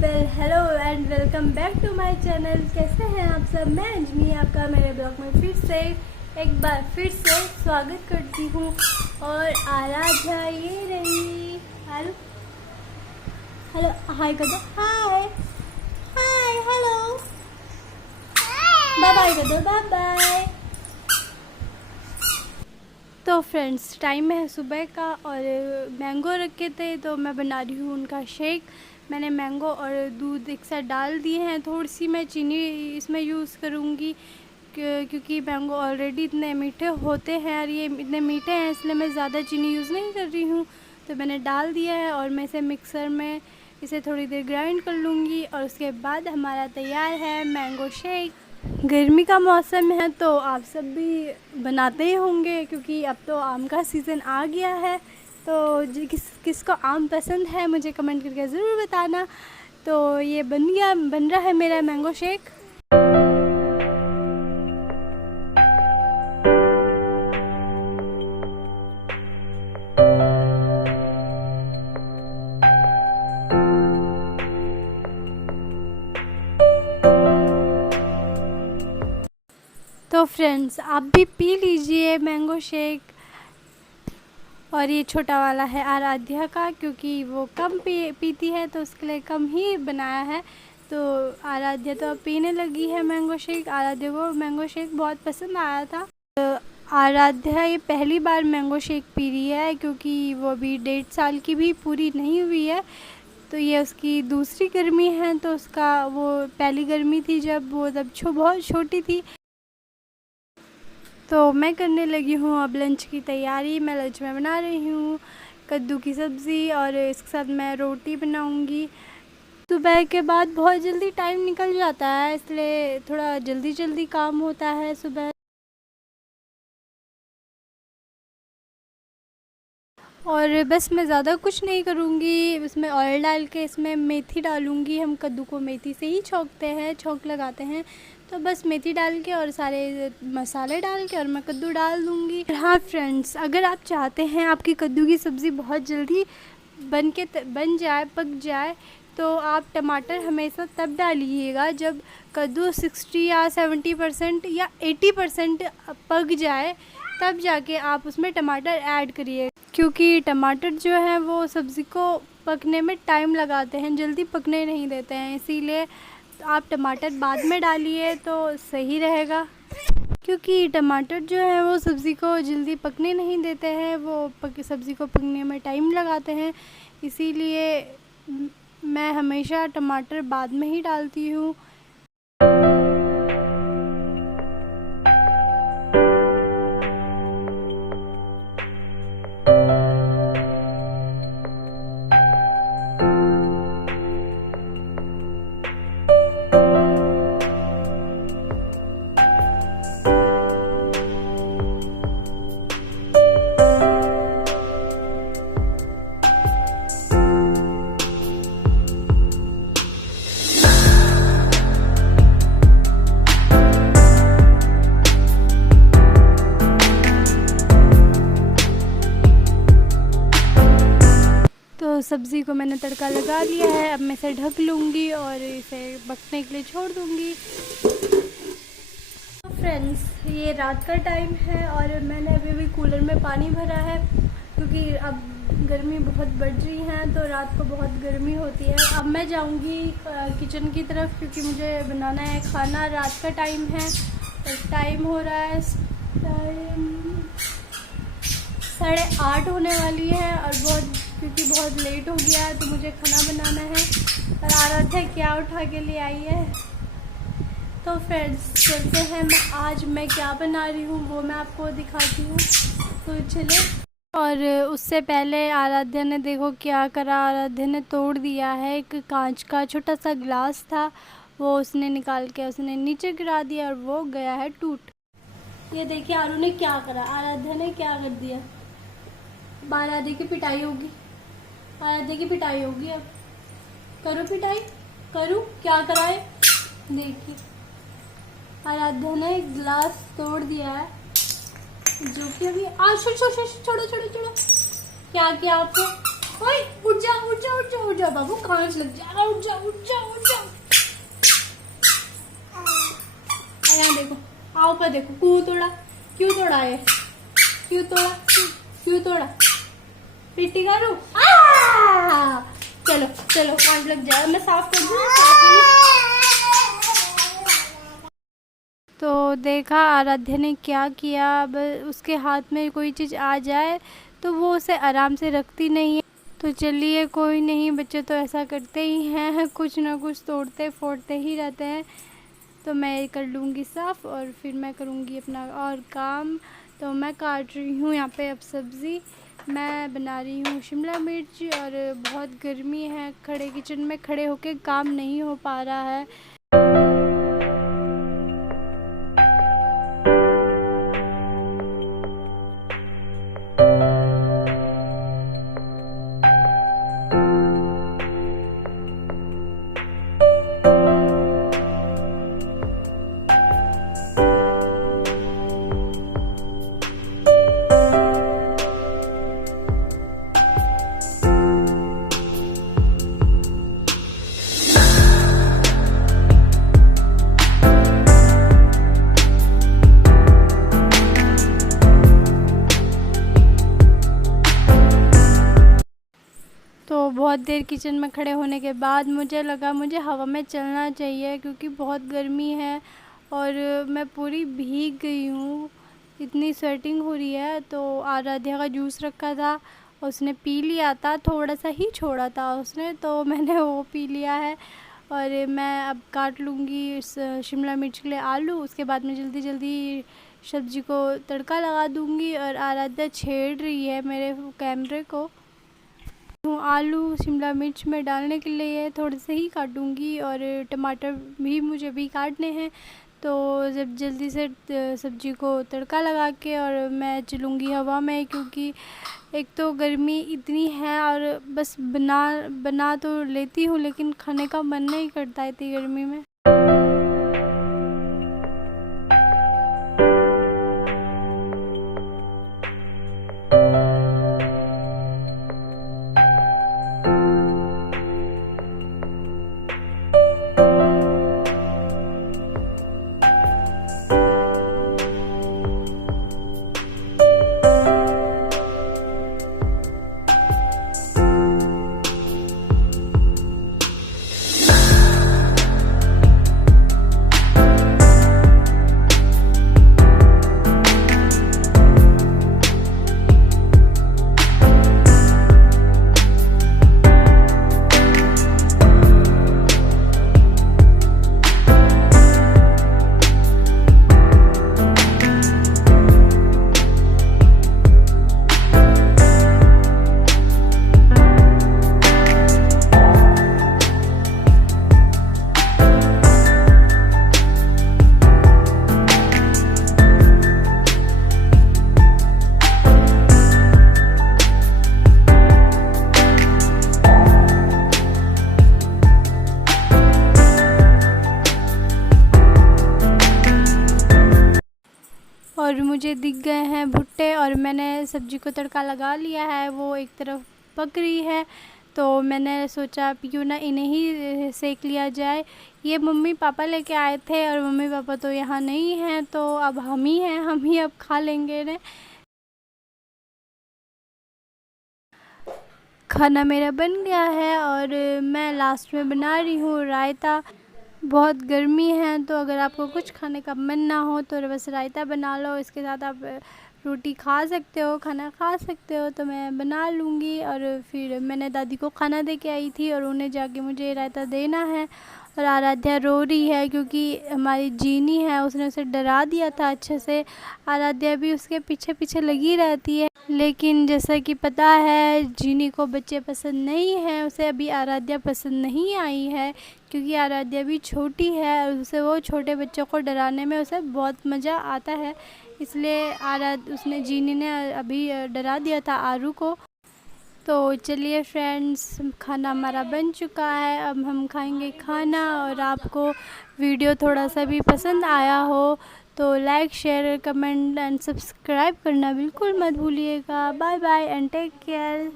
Well hello and welcome back to my channel. कैसे हैं आप सब? मैं अंजनी आपका मेरे ब्लॉग में फिर से एक बार फिर से स्वागत करती हूँ। और आराध्या ये रही। हेलो हेलो हाय कर दो। Hi hi hello bye bye कर दो। Bye bye. तो फ्रेंड्स टाइम है सुबह का और मैंगो रखे थे तो मैं बना रही हूँ उनका शेक। मैंने मैंगो और दूध एक साथ डाल दिए हैं। थोड़ी सी मैं चीनी इसमें यूज़ करूँगी क्योंकि मैंगो ऑलरेडी इतने मीठे होते हैं और ये इतने मीठे हैं, इसलिए मैं ज़्यादा चीनी यूज़ नहीं कर रही हूँ। तो मैंने डाल दिया है और मैं इसे मिक्सर में इसे थोड़ी देर ग्राइंड कर लूँगी और उसके बाद हमारा तैयार है मैंगो शेक। गर्मी का मौसम है तो आप सब भी बनाते ही होंगे क्योंकि अब तो आम का सीज़न आ गया है। तो किसको आम पसंद है मुझे कमेंट करके ज़रूर बताना। तो ये बन रहा है मेरा मैंगो शेक। तो फ्रेंड्स आप भी पी लीजिए मैंगो शेक। और ये छोटा वाला है आराध्या का क्योंकि वो कम पीती है तो उसके लिए कम ही बनाया है। तो आराध्या तो अब पीने लगी है मैंगो शेक। आराध्या को मैंगो शेक बहुत पसंद आया था। तो आराध्या ये पहली बार मैंगो शेक पी रही है क्योंकि वो अभी 1.5 साल की भी पूरी नहीं हुई है। तो ये उसकी दूसरी गर्मी है। तो उसका वो पहली गर्मी थी जब वो बहुत छोटी थी। तो मैं करने लगी हूँ अब लंच की तैयारी। मैं लंच में बना रही हूँ कद्दू की सब्ज़ी और इसके साथ मैं रोटी बनाऊँगी। सुबह के बाद बहुत जल्दी टाइम निकल जाता है, इसलिए थोड़ा जल्दी जल्दी काम होता है सुबह। और बस मैं ज़्यादा कुछ नहीं करूँगी। इसमें ऑयल डाल के इसमें मेथी डालूँगी। हम कद्दू को मेथी से ही छौंक लगाते हैं। तो बस मेथी डाल के और सारे मसाले डाल के और मैं कद्दू डाल दूँगी। हाँ फ्रेंड्स, अगर आप चाहते हैं आपकी कद्दू की सब्ज़ी बहुत जल्दी बन जाए, पक जाए, तो आप टमाटर हमेशा तब डालिएगा जब कद्दू 60 या 70% या 80% पक जाए, तब जाके आप उसमें टमाटर ऐड करिए। क्योंकि टमाटर जो है वो सब्ज़ी को पकने में टाइम लगाते हैं, जल्दी पकने नहीं देते हैं। इसीलिए आप टमाटर बाद में डालिए तो सही रहेगा। क्योंकि टमाटर जो है वो सब्ज़ी को जल्दी पकने नहीं देते हैं, वो सब्ज़ी को पकने में टाइम लगाते हैं। इसीलिए मैं हमेशा टमाटर बाद में ही डालती हूँ। तो सब्ज़ी को मैंने तड़का लगा लिया है। अब मैं इसे ढक लूँगी और इसे पकने के लिए छोड़ दूँगी। फ्रेंड्स ये रात का टाइम है और मैंने अभी कूलर में पानी भरा है क्योंकि अब गर्मी बहुत बढ़ रही है तो रात को बहुत गर्मी होती है। अब मैं जाऊँगी किचन की तरफ क्योंकि मुझे बनाना है खाना। रात का टाइम है और टाइम हो रहा है टाइम 8:30 होने वाली है और क्योंकि बहुत लेट हो गया है तो मुझे खाना बनाना है। और आराध्या क्या उठा के ले आई है। तो फ्रेंड्स चलते हैं, आज मैं क्या बना रही हूँ वो मैं आपको दिखाती हूँ। तो चले। और उससे पहले आराध्या ने देखो क्या करा। आराध्या ने तोड़ दिया है एक कांच का छोटा सा ग्लास था, वो उसने निकाल के उसने नीचे गिरा दिया और वो गया है टूट। ये देखिए आरू ने क्या करा। आराध्या ने क्या कर दिया। आराध्या की पिटाई होगी। आराध्या की पिटाई होगी। अब करो पिटाई, करूँ क्या कराए। देखिए आराध्या ने एक ग्लास तोड़ दिया है जो कि अभी छोड़ो क्या किया आपको। ओए उठ जा उठ जा उठ जा उठ जा बाबू, खांच लग जाएगा, उठ जा उठ जा उठ जा। यहाँ देखो, आओ पर देखो, क्यों तोड़ा, क्यों तोड़ा है, क्यों तोड़ा, क्यों तोड़ा, पिट्टी करूँ? चलो चलो, कांट लग जाएगा, मैं साफ कर दूँ। तो देखा आराध्या ने क्या किया, अब उसके हाथ में कोई चीज़ आ जाए तो वो उसे आराम से रखती नहीं है। तो चलिए कोई नहीं, बच्चे तो ऐसा करते ही हैं, कुछ ना कुछ तोड़ते फोड़ते ही रहते हैं। तो मैं कर लूँगी साफ़ और फिर मैं करूँगी अपना और काम। तो मैं काट रही हूँ यहाँ पे अब सब्ज़ी, मैं बना रही हूँ शिमला मिर्च, और बहुत गर्मी है, खड़े किचन में खड़े होके काम नहीं हो पा रहा है। तो बहुत देर किचन में खड़े होने के बाद मुझे लगा मुझे हवा में चलना चाहिए, क्योंकि बहुत गर्मी है और मैं पूरी भीग गई हूँ, इतनी स्वेटिंग हो रही है। तो आराध्या का जूस रखा था, उसने पी लिया था, थोड़ा सा ही छोड़ा था उसने, तो मैंने वो पी लिया है। और मैं अब काट लूँगी इस शिमला मिर्च के लिए आलू, उसके बाद मैं जल्दी जल्दी सब्ज़ी को तड़का लगा दूँगी। और आराध्या छेड़ रही है मेरे कैमरे को। आलू शिमला मिर्च में डालने के लिए थोड़े से ही काटूंगी, और टमाटर भी मुझे भी काटने हैं। तो जब जल्दी से सब्ज़ी को तड़का लगा के और मैं चलूँगी हवा में, क्योंकि एक तो गर्मी इतनी है और बस बना तो लेती हूँ, लेकिन खाने का मन नहीं करता इतनी गर्मी में। और मुझे दिख गए हैं भुट्टे, और मैंने सब्ज़ी को तड़का लगा लिया है, वो एक तरफ पक रही है। तो मैंने सोचा क्यों ना इन्हें ही सेक लिया जाए। ये मम्मी पापा लेके आए थे और मम्मी पापा तो यहाँ नहीं हैं, तो अब हम ही हैं, हम ही अब खा लेंगे इन्हें। खाना मेरा बन गया है और मैं लास्ट में बना रही हूँ रायता। बहुत गर्मी है, तो अगर आपको कुछ खाने का मन ना हो तो बस रायता बना लो, इसके साथ आप रोटी खा सकते हो, खाना खा सकते हो। तो मैं बना लूँगी। और फिर मैंने दादी को खाना दे के आई थी और उन्हें जाके मुझे रायता देना है। और आराध्या रो रही है क्योंकि हमारी जीनी है, उसने उसे डरा दिया था अच्छे से। आराध्या भी उसके पीछे पीछे लगी रहती है, लेकिन जैसा कि पता है जीनी को बच्चे पसंद नहीं हैं, उसे अभी आराध्या पसंद नहीं आई है, क्योंकि आराध्या भी छोटी है और उसे वो छोटे बच्चों को डराने में उसे बहुत मज़ा आता है। इसलिए उसने जीनी ने अभी डरा दिया था आरू को। तो चलिए फ्रेंड्स, खाना हमारा बन चुका है, अब हम खाएंगे खाना। और आपको वीडियो थोड़ा सा भी पसंद आया हो तो like, share, comment and subscribe करना बिल्कुल मत भूलिएगा। Bye bye and take care.